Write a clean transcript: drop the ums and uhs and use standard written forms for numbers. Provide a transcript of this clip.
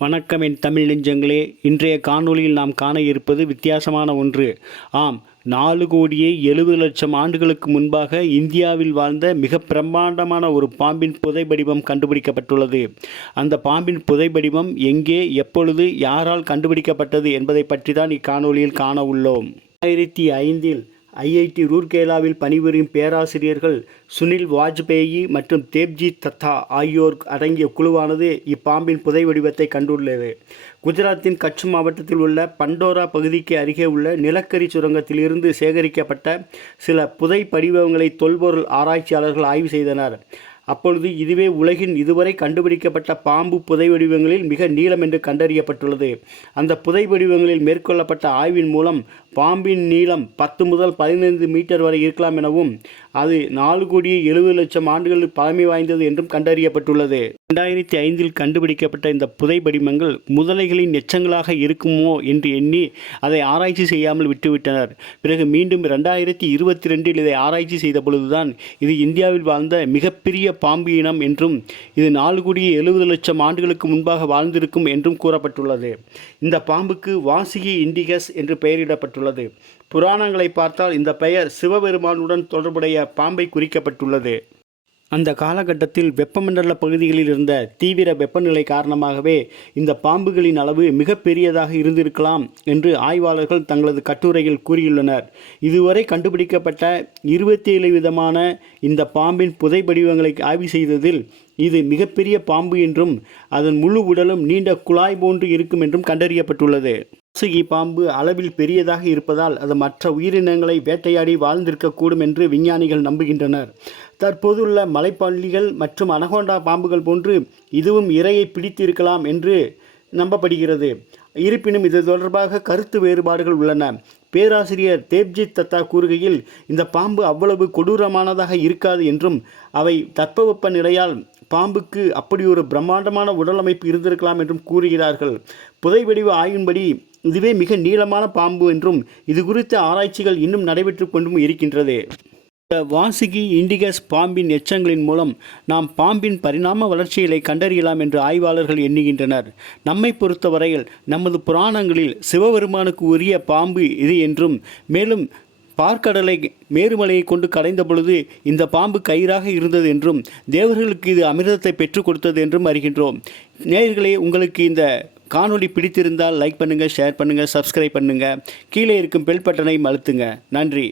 வணக்கம் என் தமிழ் நெஞ்சங்களே. இன்றைய காணொளியில் நாம் காண இருப்பது வித்தியாசமான ஒன்று. ஆம், 4,70,00,000 ஆண்டுகளுக்கு முன்பாக இந்தியாவில் வாழ்ந்த மிக பிரம்மாண்டமான ஒரு பாம்பின் புதைபடிவம் கண்டுபிடிக்கப்பட்டுள்ளது. அந்த பாம்பின் புதைபடிவம் எங்கே, எப்பொழுது, யாரால் கண்டுபிடிக்கப்பட்டது என்பதை பற்றி தான் இக்காணொளியில் காண உள்ளோம். 2005இல் ஐஐடி ரூர்கேலாவில் பணிபுரியும் பேராசிரியர்கள் சுனில் வாஜ்பேயி மற்றும் தேப்ஜித் தத்தா ஆகியோர் அடங்கிய குழுவானது இப்பாம்பின் புதை வடிவத்தை கண்டுள்ளது. குஜராத்தின் கட்ச் மாவட்டத்தில் உள்ள பண்டோரா பகுதிக்கு அருகே உள்ள நிலக்கரி சுரங்கத்திலிருந்து சேகரிக்கப்பட்ட சில புதை படிவங்களை தொல்பொருள் ஆராய்ச்சியாளர்கள் ஆய்வு செய்தனர். அப்பொழுது இதுவே உலகின் இதுவரை கண்டுபிடிக்கப்பட்ட பாம்பு புதை வடிவங்களில் மிக நீளம் என்று கண்டறியப்பட்டுள்ளது. அந்த புதை வடிவங்களில் மேற்கொள்ளப்பட்ட ஆய்வின் மூலம் பாம்பின் நீளம் 10 முதல் 15 மீட்டர் வரை இருக்கலாம் எனவும் அது 4,70,00,000 ஆண்டுகள் பழமை வாய்ந்தது என்றும் கண்டறியப்பட்டுள்ளது. 2005இல் கண்டுபிடிக்கப்பட்ட இந்த புதை படிமங்கள் முதலைகளின் எச்சங்களாக இருக்குமோ என்று எண்ணி அதை ஆராய்ச்சி செய்யாமல் விட்டுவிட்டனர். பிறகு மீண்டும் 2022இல் இதை ஆராய்ச்சி செய்த பொழுதுதான் இது இந்தியாவில் வாழ்ந்த மிகப்பெரிய பாம்பு இனம் என்றும் இது 4,70,00,000 ஆண்டுகளுக்கு முன்பாக வாழ்ந்திருக்கும் என்றும் கூறப்பட்டுள்ளது. இந்த பாம்புக்கு வாசுகி இண்டிகஸ் என்று பெயரிடப்பட்டுள்ளது. புராணங்களை பார்த்தால் இந்த பெயர் சிவபெருமானுடன் தொடர்புடைய பாம்பை குறிக்கப்பட்டுள்ளது. அந்த காலகட்டத்தில் வெப்பமண்டல பகுதிகளில் இருந்த தீவிர வெப்பநிலை காரணமாகவே இந்த பாம்புகளின் அளவு மிகப்பெரியதாக இருந்திருக்கலாம் என்று ஆய்வாளர்கள் தங்களது கட்டுரையில் கூறியுள்ளனர். இதுவரை கண்டுபிடிக்கப்பட்ட 27 விதமான இந்த பாம்பின் புதை படிவங்களை ஆய்வு செய்ததில் இது மிகப்பெரிய பாம்பு என்றும் அதன் முழு உடலும் நீண்ட குழாய் போன்று இருக்கும் என்றும் கண்டறியப்பட்டுள்ளது. வாசுகி பாம்பு அளவில் பெரியதாக இருப்பதால் அது மற்ற உயிரினங்களை வேட்டையாடி வாழ்ந்திருக்கக்கூடும் என்று விஞ்ஞானிகள் நம்புகின்றனர். தற்போதுள்ள மலைப்பள்ளிகள் மற்றும் அனகோண்டா பாம்புகள் போன்று இதுவும் இரையை பிடித்திருக்கலாம் என்று நம்பப்படுகிறது. இருப்பினும் இது தொடர்பாக கருத்து வேறுபாடுகள் உள்ளன. பேராசிரியர் தேப்ஜித் தத்தா கூறுகையில் இந்த பாம்பு அவ்வளவு கொடூரமானதாக இருக்காது என்றும் அவை தட்பவெப்ப நிலையால் பாம்புக்கு அப்படி ஒரு பிரம்மாண்டமான உடலமைப்பு இருந்திருக்கலாம் என்றும் கூறுகிறார்கள். புதைவடிவ ஆய்வின்படி இதுவே மிக நீளமான பாம்பு என்றும் இது குறித்த ஆராய்ச்சிகள் இன்னும் நடைபெற்று கொண்டும் இருக்கின்றது. இந்த வாசுகி இண்டிகஸ் பாம்பின் எச்சங்களின் மூலம் நாம் பாம்பின் பரிணாம வளர்ச்சிகளை கண்டறியலாம் என்று ஆய்வாளர்கள் எண்ணுகின்றனர். நம்மை பொறுத்தவரையில் நமது புராணங்களில் சிவபெருமானுக்கு உரிய பாம்பு இது என்றும் மேலும் பார்க்கடலை மேருமலையை கொண்டு கடைந்த பொழுது இந்த பாம்பு கயிறாக இருந்தது என்றும் தேவர்களுக்கு இது அமிர்தத்தை பெற்றுக் கொடுத்தது என்றும் அறிகின்றோம். நேயர்களே, உங்களுக்கு இந்த காணொளி பிடித்திருந்தால் லைக் பண்ணுங்கள், ஷேர் பண்ணுங்கள், சப்ஸ்கிரைப் பண்ணுங்கள். கீழே இருக்கும் பெல் பட்டனை அழுத்துங்க. நன்றி.